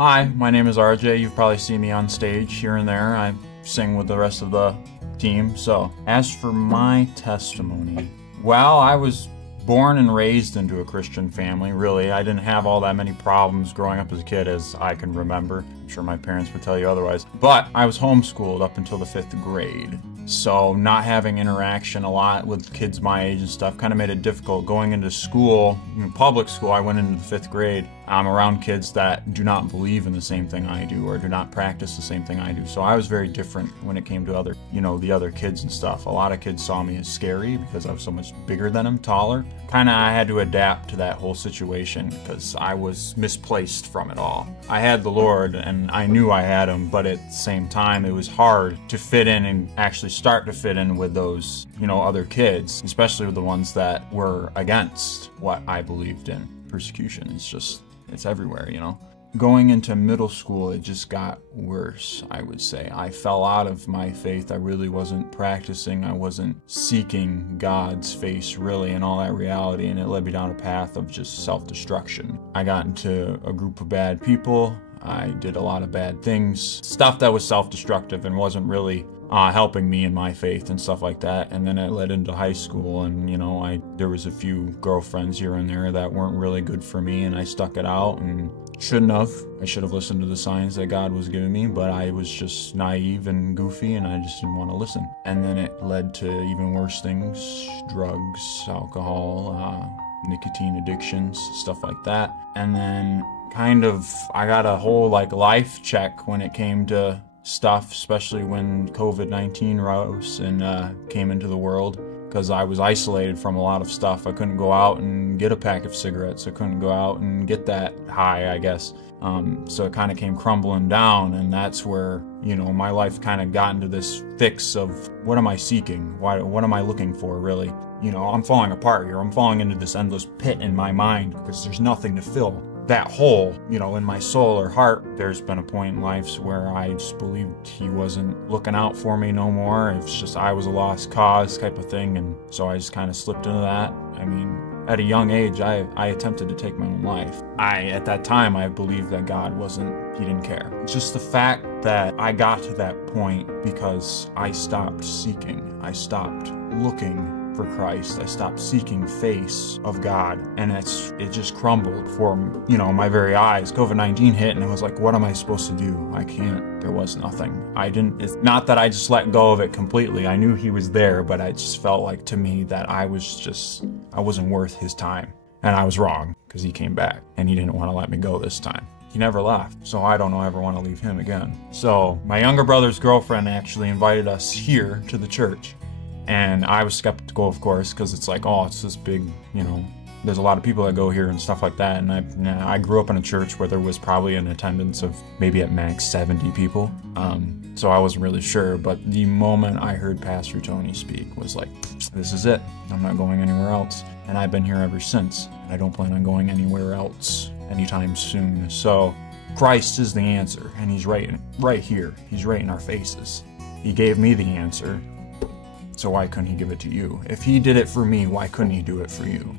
Hi, my name is RJ. You've probably seen me on stage here and there. I sing with the rest of the team. So, as for my testimony, well, I was born and raised into a Christian family, really. I didn't have all that many problems growing up as a kid as I can remember. I'm sure my parents would tell you otherwise. But I was homeschooled up until the 5th grade. So not having interaction a lot with kids my age and stuff kind of made it difficult. Going into school, public school, I went into the 5th grade. I'm around kids that do not believe in the same thing I do or do not practice the same thing I do. So I was very different when it came to other, the other kids and stuff. A lot of kids saw me as scary because I was so much bigger than them, taller. I had to adapt to that whole situation because I was misplaced from it all. I had the Lord and I knew I had him, but at the same time it was hard to fit in and actually start to fit in with those, other kids, especially with the ones that were against what I believed in. Persecution is just, it's everywhere, Going into middle school, it just got worse, I would say. I fell out of my faith. I really wasn't practicing. I wasn't seeking God's face, really, and all that reality, and it led me down a path of just self-destruction. I got into a group of bad people. I did a lot of bad things, stuff that was self-destructive and wasn't really helping me in my faith and stuff like that. And then it led into high school, and there was a few girlfriends here and there that weren't really good for me, and I stuck it out and shouldn't have. I should have listened to the signs that God was giving me, but I was just naive and goofy and I just didn't want to listen. And then it led to even worse things: drugs, alcohol, nicotine addictions, stuff like that. And then I got a whole life check when it came to stuff, especially when COVID-19 rose and came into the world, because I was isolated from a lot of stuff. I couldn't go out and get a pack of cigarettes. I couldn't go out and get that high, I guess. So it kind of came crumbling down, and that's where, my life kind of got into this fix of what am I seeking? What am I looking for, really? I'm falling apart here. I'm falling into this endless pit in my mind because there's nothing to fill that hole, in my soul or heart. There's been a point in life where I just believed he wasn't looking out for me no more. It's just I was a lost cause type of thing, and so I just kind of slipped into that. At a young age, I attempted to take my own life. At that time, I believed that God he didn't care. It's just the fact that I got to that point because I stopped seeking. I stopped looking for Christ. I stopped seeking face of God, and it just crumbled before my very eyes. COVID-19 hit, and it was like, what am I supposed to do? I can't. There was nothing. It's not that I just let go of it completely. I knew he was there, but I just felt like to me that I wasn't worth his time, and I was wrong because he came back and he didn't want to let me go this time. He never left, so I don't ever want to leave him again. So my younger brother's girlfriend actually invited us here to the church. And I was skeptical, of course, because it's like, oh, it's this big, there's a lot of people that go here and stuff like that. And I grew up in a church where there was probably an attendance of maybe at max 70 people. So I wasn't really sure. But the moment I heard Pastor Tony speak was like, this is it. I'm not going anywhere else. And I've been here ever since. I don't plan on going anywhere else anytime soon. So Christ is the answer. And he's right here. He's right in our faces. He gave me the answer. So why couldn't he give it to you? If he did it for me, why couldn't he do it for you?